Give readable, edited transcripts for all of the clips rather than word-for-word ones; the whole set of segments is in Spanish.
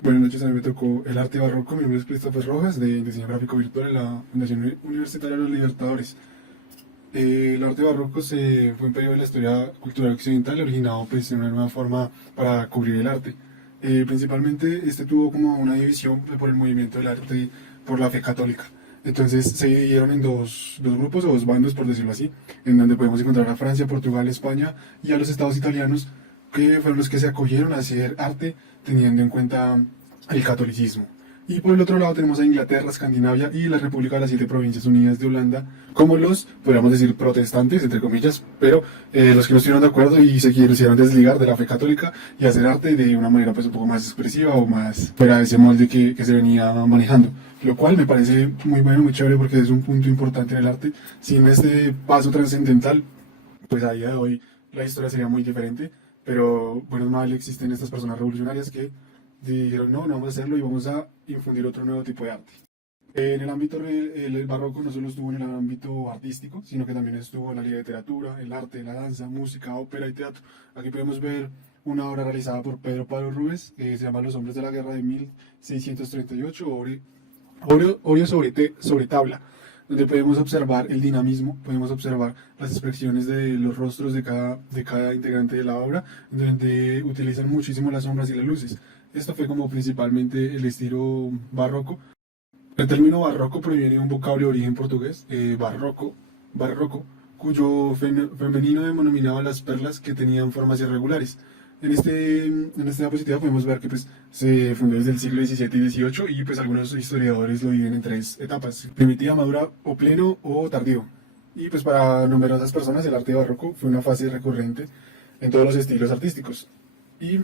Buenas noches, a mí me tocó el arte barroco. Mi nombre es Christopher Rojas, de Diseño Gráfico Virtual en la Fundación Universitaria de los Libertadores. El arte barroco fue un periodo de la historia cultural occidental originado pues, en una nueva forma para cubrir el arte. Principalmente este tuvo como una división por el movimiento del arte por la fe católica. Entonces se dividieron en dos grupos o dos bandos, por decirlo así, en donde podemos encontrar a Francia, Portugal, España y a los estados italianos, que fueron los que se acogieron a hacer arte teniendo en cuenta el catolicismo. Y por el otro lado tenemos a Inglaterra, Escandinavia y la República de las Siete Provincias Unidas de Holanda, como los, podríamos decir, protestantes, entre comillas, pero los que no estuvieron de acuerdo y se quisieron desligar de la fe católica y hacer arte de una manera pues un poco más expresiva o más fuera de ese molde que se venía manejando. Lo cual me parece muy bueno, muy chévere porque es un punto importante en el arte. Sin este paso trascendental, pues a día de hoy la historia sería muy diferente, pero bueno, mal existen estas personas revolucionarias que dijeron, no, no vamos a hacerlo y vamos a infundir otro nuevo tipo de arte. En el ámbito el barroco no solo estuvo en el ámbito artístico, sino que también estuvo en la literatura, el arte, la danza, música, ópera y teatro. Aquí podemos ver una obra realizada por Pedro Pablo Rubens, que se llama Los hombres de la guerra de 1638, Óleo sobre tabla, donde podemos observar el dinamismo, podemos observar las expresiones de los rostros de cada integrante de la obra, donde utilizan muchísimo las sombras y las luces. Esto fue como principalmente el estilo barroco. El término barroco proviene de un vocablo de origen portugués, barroco, cuyo femenino denominaba las perlas que tenían formas irregulares. En esta diapositiva podemos ver que pues, se fundó desde el siglo XVII y XVIII y pues algunos historiadores lo dividen en tres etapas: primitiva, madura o pleno o tardío. Y pues para numerosas personas el arte barroco fue una fase recurrente en todos los estilos artísticos. Y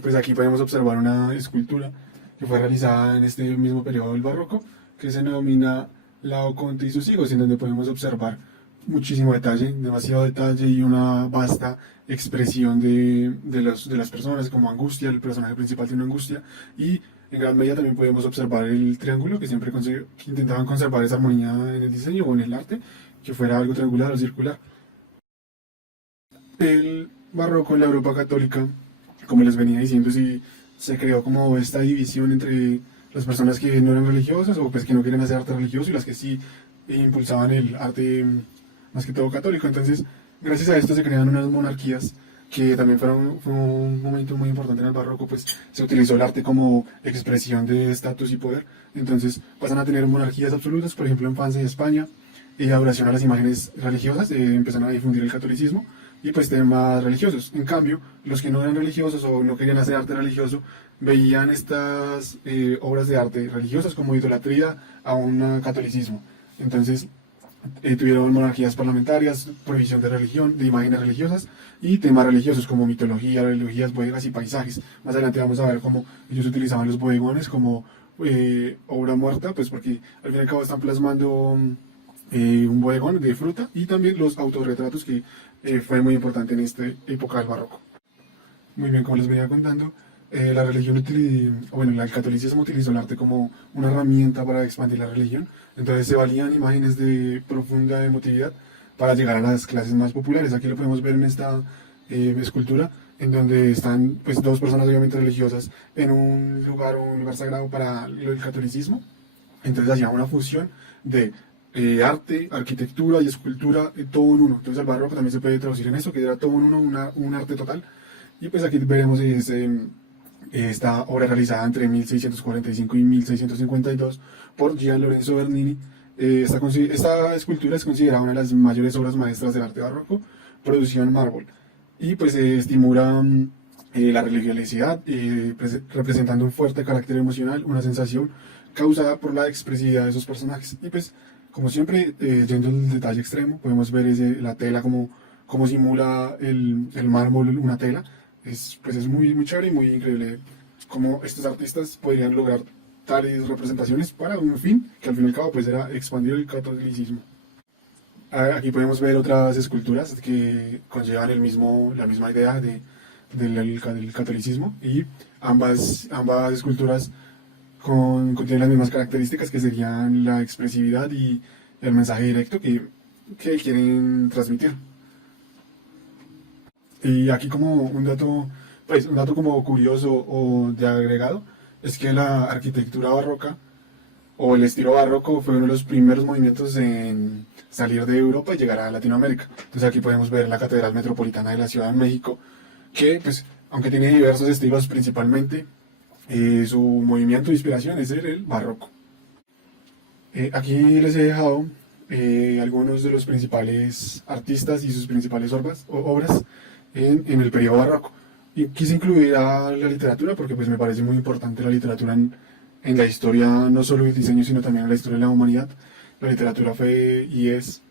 pues aquí podemos observar una escultura que fue realizada en este mismo periodo del barroco, que se denomina Laoconte y sus hijos, en donde podemos observar muchísimo detalle, demasiado detalle y una vasta expresión de las personas, como angustia. El personaje principal tiene angustia, y en gran medida también podemos observar el triángulo, que siempre que intentaban conservar esa armonía en el diseño o en el arte, que fuera algo triangular o circular. El barroco en la Europa católica, como les venía diciendo, sí se creó como esta división entre las personas que no eran religiosas o pues que no querían hacer arte religioso y las que sí impulsaban el arte más que todo católico. Entonces, gracias a esto se crean unas monarquías que también fue un momento muy importante en el barroco, pues se utilizó el arte como expresión de estatus y poder. Entonces pasan a tener monarquías absolutas, por ejemplo en Francia y España, y adoración a las imágenes religiosas, empezaron a difundir el catolicismo y pues temas religiosos. En cambio, los que no eran religiosos o no querían hacer arte religioso, veían estas obras de arte religiosas como idolatría a un catolicismo. Entonces, tuvieron monarquías parlamentarias, prohibición de religión, de imágenes religiosas y temas religiosos como mitología, religías, bodegas y paisajes. Más adelante vamos a ver cómo ellos utilizaban los bodegones como obra muerta, pues porque al fin y al cabo están plasmando un bodegón de fruta, y también los autorretratos, que fue muy importante en esta época del barroco. Muy bien, como les venía contando, la religión bueno, el catolicismo utilizó el arte como una herramienta para expandir la religión. Entonces se valían imágenes de profunda emotividad para llegar a las clases más populares. Aquí lo podemos ver en esta escultura, en donde están pues dos personas obviamente religiosas en un lugar sagrado para el catolicismo. Entonces hacía una fusión de arte, arquitectura y escultura, todo en uno. Entonces el barroco también se puede traducir en eso, que era todo en uno, un arte total. Y pues aquí veremos esta obra realizada entre 1645 y 1652 por Gian Lorenzo Bernini. Esta escultura es considerada una de las mayores obras maestras del arte barroco, producida en mármol. Y pues estimula la religiosidad, representando un fuerte carácter emocional, una sensación causada por la expresividad de esos personajes. Y pues, como siempre, yendo al detalle extremo, podemos ver la tela como simula el mármol una tela. Pues es muy, muy chévere y muy increíble cómo estos artistas podrían lograr tales representaciones para un fin que al fin y al cabo pues era expandir el catolicismo. Aquí podemos ver otras esculturas que conllevan la misma idea del catolicismo, y ambas esculturas contienen las mismas características, que serían la expresividad y el mensaje directo que quieren transmitir. Y aquí como un dato como curioso o de agregado, es que la arquitectura barroca o el estilo barroco fue uno de los primeros movimientos en salir de Europa y llegar a Latinoamérica. Entonces aquí podemos ver la Catedral Metropolitana de la Ciudad de México, que pues aunque tiene diversos estilos principalmente, su movimiento de inspiración es el barroco. Aquí les he dejado algunos de los principales artistas y sus principales obras en el periodo barroco. Y quise incluir a la literatura porque pues me parece muy importante la literatura en la historia, no solo del diseño, sino también en la historia de la humanidad. La literatura fue y es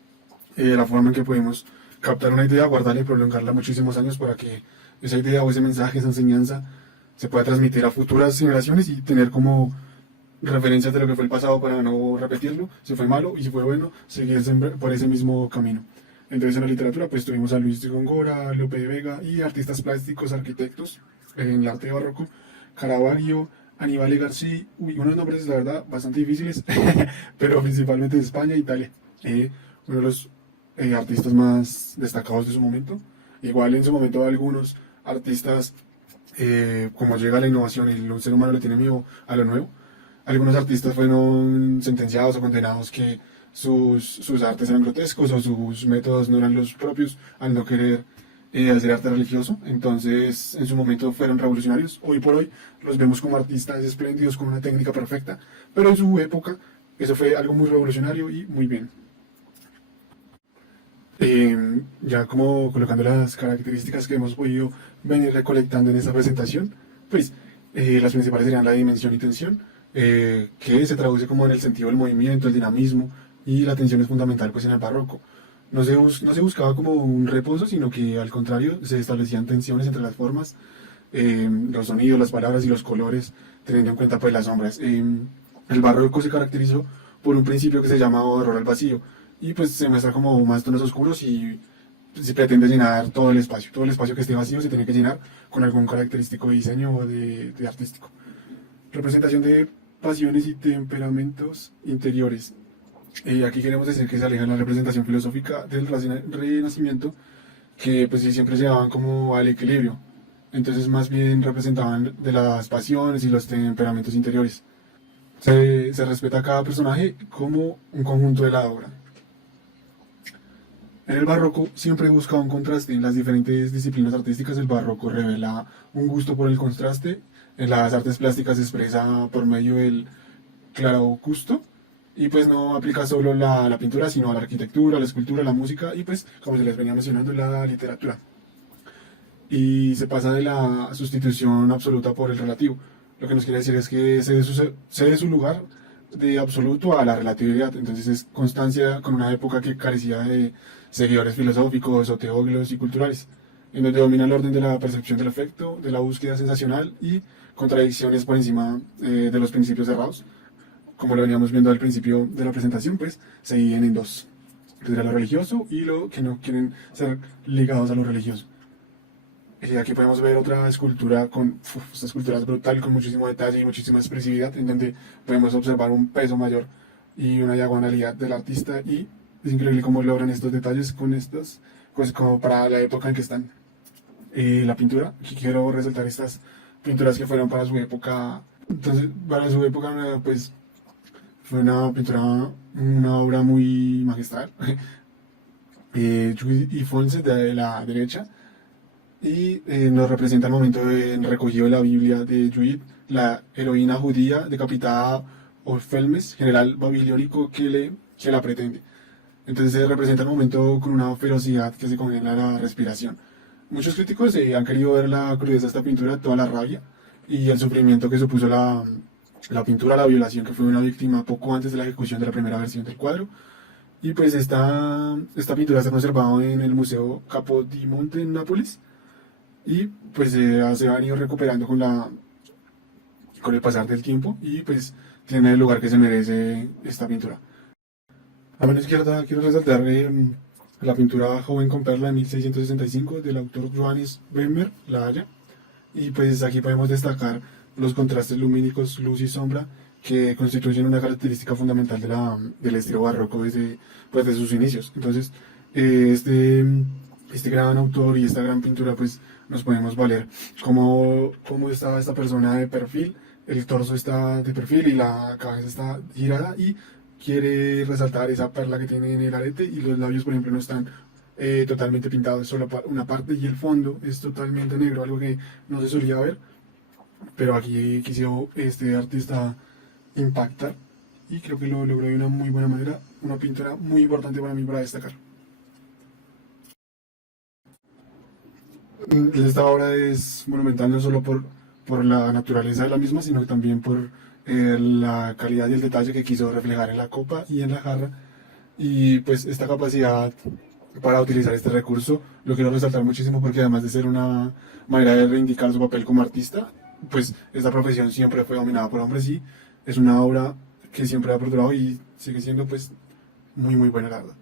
la forma en que podemos captar una idea, guardarla y prolongarla muchísimos años para que esa idea o ese mensaje, esa enseñanza se pueda transmitir a futuras generaciones y tener como referencias de lo que fue el pasado para no repetirlo, si fue malo y si fue bueno, seguir siempre por ese mismo camino. Entonces en la literatura pues tuvimos a Luis de Góngora, Lope de Vega y artistas plásticos, arquitectos en el arte barroco, Caravaggio, Aníbal García, unos nombres la verdad bastante difíciles, pero principalmente de España e Italia. Uno de los artistas más destacados de su momento. Igual en su momento algunos artistas, como llega la innovación y el ser humano le tiene miedo a lo nuevo, algunos artistas fueron sentenciados o condenados que sus artes eran grotescos o sus métodos no eran los propios al no querer hacer arte religioso. Entonces, en su momento fueron revolucionarios. Hoy por hoy los vemos como artistas espléndidos con una técnica perfecta, pero en su época eso fue algo muy revolucionario y muy bien. Ya como colocando las características que hemos podido venir recolectando en esta presentación, pues las principales serían la dimensión y tensión, que se traduce como en el sentido del movimiento, el dinamismo, y la tensión es fundamental pues en el barroco. No se buscaba como un reposo, sino que al contrario se establecían tensiones entre las formas, los sonidos, las palabras y los colores, teniendo en cuenta pues las sombras. El barroco se caracterizó por un principio que se llama horror al vacío, y pues se muestra como más tonos oscuros y se pretende llenar todo el espacio que esté vacío se tiene que llenar con algún característico de diseño o de artístico. Representación de pasiones y temperamentos interiores. Aquí queremos decir que se aleja la representación filosófica del Renacimiento, que pues sí, siempre llevaban como al equilibrio. Entonces más bien representaban de las pasiones y los temperamentos interiores. Se respeta a cada personaje como un conjunto de la obra. En el barroco siempre busca un contraste. En las diferentes disciplinas artísticas el barroco revela un gusto por el contraste. En las artes plásticas se expresa por medio del claroscuro y pues no aplica solo la pintura, sino a la arquitectura, la escultura, la música y pues, como se les venía mencionando, la literatura. Y se pasa de la sustitución absoluta por el relativo. Lo que nos quiere decir es que cede su lugar de absoluto a la relatividad. Entonces es constancia con una época que carecía de seguidores filosóficos o teólogos y culturales, en donde domina el orden de la percepción del efecto, de la búsqueda sensacional y contradicciones por encima de los principios cerrados. Como lo veníamos viendo al principio de la presentación, pues se dividen en dos: lo religioso y lo que no quieren ser ligados a lo religioso. Aquí podemos ver otra escultura esta escultura es brutal, con muchísimo detalle y muchísima expresividad, en donde podemos observar un peso mayor y una diagonalidad del artista, y es increíble cómo logran estos detalles con estos, pues como para la época en que están. La pintura, aquí quiero resaltar estas pinturas que fueron para su época. Entonces, para su época, pues fue una pintura, una obra muy magistral. Y Fonse de la derecha, y nos representa el momento del recogido de la Biblia de Judith, la heroína judía decapitada por Felmes, general babilónico que la pretende. Entonces se representa el momento con una ferocidad que se congela la respiración. Muchos críticos han querido ver la crudeza de esta pintura, toda la rabia y el sufrimiento que supuso la pintura, la violación que fue una víctima poco antes de la ejecución de la primera versión del cuadro. Y pues esta pintura está conservada en el Museo Capodimonte en Nápoles, y pues se han ido recuperando con el pasar del tiempo, y pues tiene el lugar que se merece esta pintura. A mano izquierda quiero resaltar la pintura Joven con Perla de 1665 del autor Johannes Vermeer, La Haya, y pues aquí podemos destacar los contrastes lumínicos, luz y sombra, que constituyen una característica fundamental del estilo barroco desde sus inicios. Entonces, este gran autor y esta gran pintura pues nos podemos valer cómo está esta persona de perfil, el torso está de perfil y la cabeza está girada y quiere resaltar esa perla que tiene en el arete y los labios, por ejemplo, no están totalmente pintados, solo una parte y el fondo es totalmente negro, algo que no se solía ver, pero aquí quiso este artista impactar y creo que lo logró de una muy buena manera, una pintura muy importante para mí para destacar. Esta obra es monumental no solo por la naturaleza de la misma, sino también por la calidad y el detalle que quiso reflejar en la copa y en la jarra. Y pues esta capacidad para utilizar este recurso lo quiero resaltar muchísimo porque además de ser una manera de reivindicar su papel como artista, pues esta profesión siempre fue dominada por hombres y es una obra que siempre ha perdurado y sigue siendo pues muy buena la verdad.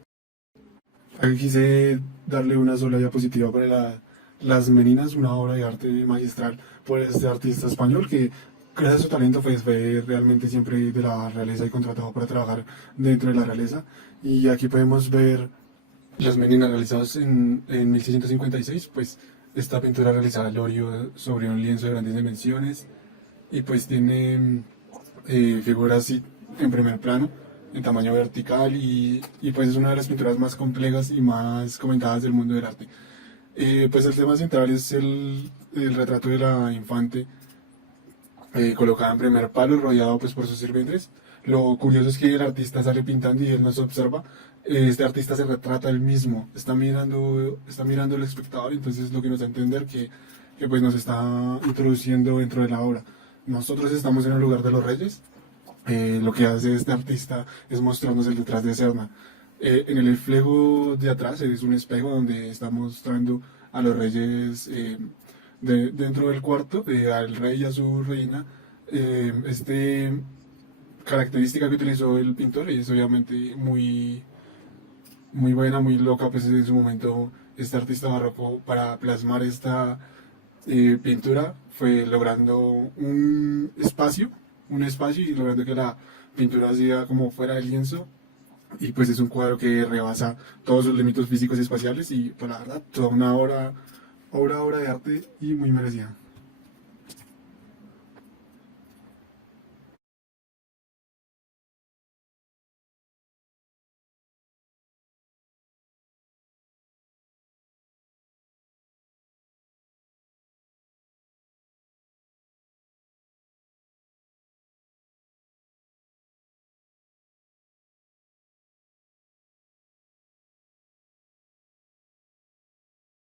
Aquí quise darle una sola diapositiva para Las Meninas, una obra de arte magistral por este artista español que gracias a su talento pues, fue realmente siempre de la realeza y contratado para trabajar dentro de la realeza. Y aquí podemos ver Las Meninas realizadas en 1656, pues esta pintura realizada al óleo sobre un lienzo de grandes dimensiones y pues tiene figuras así en primer plano, en tamaño vertical y pues es una de las pinturas más complejas y más comentadas del mundo del arte. Pues el tema central es el retrato de la infante colocada en primer palo, rodeado pues por sus sirvientes. Lo curioso es que el artista sale pintando y él no se observa. Este artista se retrata él mismo, está mirando al espectador, entonces lo que nos da a entender que pues nos está introduciendo dentro de la obra. Nosotros estamos en el lugar de los reyes. Lo que hace este artista es mostrarnos el detrás de escena. En el reflejo de atrás es un espejo donde está mostrando a los reyes dentro del cuarto, al rey y a su reina. Este característica que utilizó el pintor es obviamente muy buena, muy loca, pues en su momento este artista barroco para plasmar esta pintura fue logrando un espacio y logrando que la pintura sea como fuera del lienzo y pues es un cuadro que rebasa todos sus límites físicos y espaciales y pues la verdad toda una obra de arte y muy merecida.